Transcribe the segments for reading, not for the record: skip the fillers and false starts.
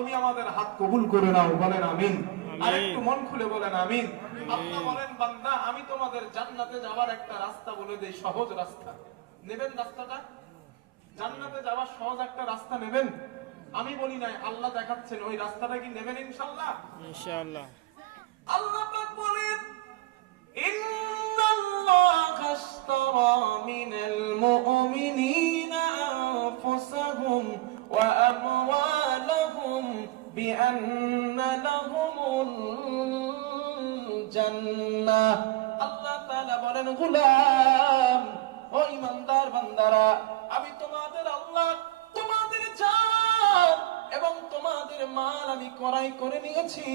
তুমি আমাদের হাত কবুল করে নাও, বলেন আমিন। আর একটু মন খুলে বলেন আমিন। আল্লাহ বলেন, বান্দা আমি তোমাদের জান্নাতে যাওয়ার একটা রাস্তা বলে দেই, সহজ রাস্তা। নেবেন রাস্তাটা? জান্নাতে যাওয়ার সহজ একটা রাস্তা নেবেন? আমি বলি নাই, আল্লাহ দেখাচ্ছেন। ওই রাস্তাটা কি নেবেন ইনশাআল্লাহ? ইনশাআল্লাহ। আল্লাহ পাক বলেন, ইন্নাল্লাহা আশতারা মিনাল মুমিনিনা আনফুসাহুম ওয়া আমওয়ালাহুম বিআন্না লাহুমুল জান্নাহ। আল্লাহ তাআলা বলেন, গোলাম, ও ইমানদার বান্দারা, আমি তোমাদের আল্লাহ তোমাদের জান এবং তোমাদের মাল আমি ক্রয় করে নিয়েছি।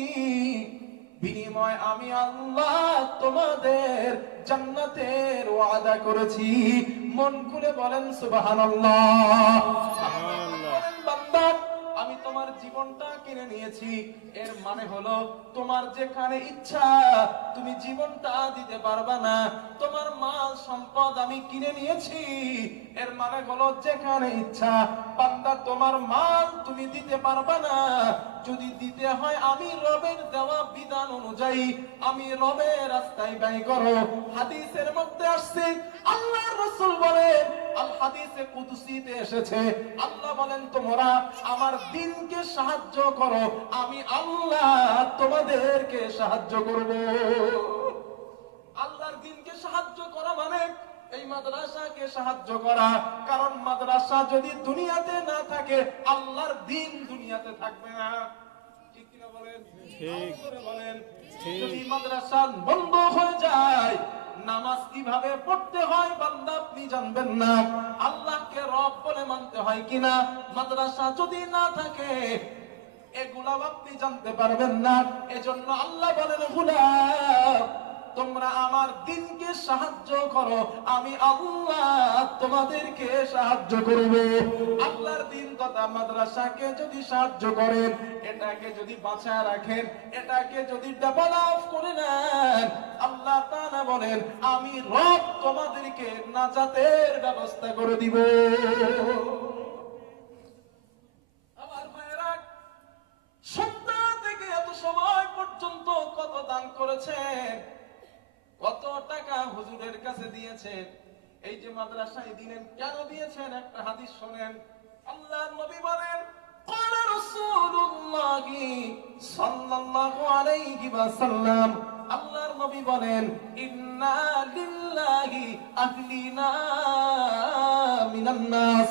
বিনিময় আমি আল্লাহ তোমাদের জান্নাতের ওয়াদা করেছি। মন খুলে বলেন সুবহানাল্লাহ। বলেন, বান্দা আমি তোমার জীবনটা কিনে নিয়েছি। এর মানে হলো তোমার যেখানে ইচ্ছা তুমি জীবনটা দিতে পারবা না। তোমার মাল সম্পদ আমি কিনে নিয়েছি। এর মানে হলো যেখানে ইচ্ছা বান্দা তোমার মাল তুমি দিতে পারবা না। যদি দিতে হয় আমি রবের দেওয়া বিধান অনুযায়ী আমি রবের রাস্তায় ব্যয় করো। হাদিসের মধ্যে আসছে, আল্লাহর রাসূল বলেন, আল হাদিসে কুদসিতে এসেছে, আল্লাহ বলেন, তোমরা আমার দ্বীনকে সাহায্য করো, আমি আল্লাহ তোমাদেরকে সাহায্য করব। আল্লাহর দ্বীনকে সাহায্য করা মানে এই মাদ্রাসাকে সাহায্য করা। কারণ মাদ্রাসা যদি দুনিয়াতে না থাকে আল্লাহর দ্বীন দুনিয়াতে থাকবে না। ঠিক কিনা বলেন? ঠিক বলেন। ঠিক। যদি মাদ্রাসা বন্ধ হয়ে যায় নামাজ কিভাবে পড়তে হয় বান্দা আপনি জানবেন না। আল্লাহকে রব বলে মানতে হয় কিনা মাদ্রাসা যদি না থাকে এগুলা আপনি জানতে পারবেন না। এজন্য আল্লাহ বলেন, গোলাম তোমরা আমার দ্বীনকে সাহায্য করো, আমি আল্লাহ তোমাদেরকে সাহায্য করব। আল্লাহর দ্বীন তথা মাদ্রাসাকে যদি সাহায্য করেন, এটাকে যদি বাঁচায় রাখেন, এটাকে যদি ডেভেলপ করে নেন, আল্লাহ তাআলা বলেন আমি রব তোমাদেরকে নাজাতের ব্যবস্থা করে দিব। আমার ভাইয়েরা, সন্ধ্যা থেকে এত সময় পর্যন্ত কত দান করেছেন, কত টাকা হুজুরের কাছে দিয়েছেন, এই যে মাদ্রাসায় দিলেন কেন দিয়েছেন? একটা হাদিস শোনেন। আল্লাহর নবী বলেন, قال رسول الله صلى الله عليه وسلم, আল্লাহর নবী বলেন, ইন্না লিল্লাহি আহলিনা মিনান নাস,